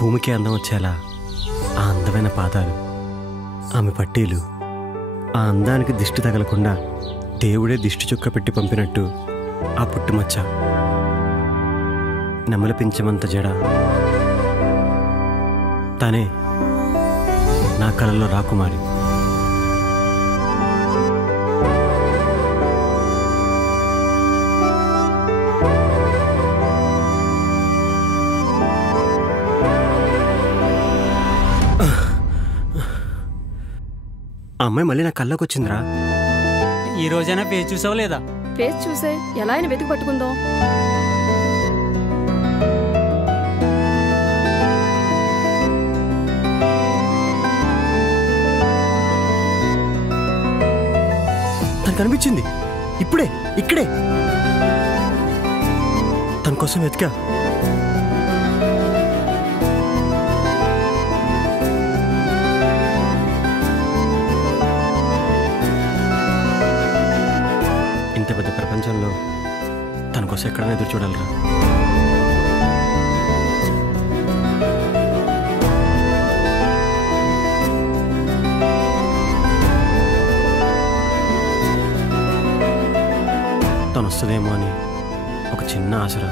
భూమికి అందం వచ్చేలా ఆ అందమైన పాదాలు, ఆమె పట్టీలు, ఆ అందానికి దిష్టి తగలకుండా దేవుడే దిష్టి చుక్క పెట్టి పంపినట్టు ఆ పుట్టుమచ్చ, నెమలి పించమంత జడ, తనే నా కలలో రాకుమారి. ఆ అమ్మాయి మళ్ళీ నా కళ్ళకి వచ్చిందిరా. ఈ రోజైనా ఫేస్ చూసావా లేదా? ఫేస్ చూసే ఎలా అయినా వెతికి పట్టుకుందాం. తను కనిపించింది ఇప్పుడే, ఇక్కడే. తన కోసం వెతికా. ఇంత పెద్ద ప్రపంచంలో తన కోసం ఎక్కడైనా ఎదురు చూడాలిరా. తను వస్తుందేమో అని ఒక చిన్న ఆశరా.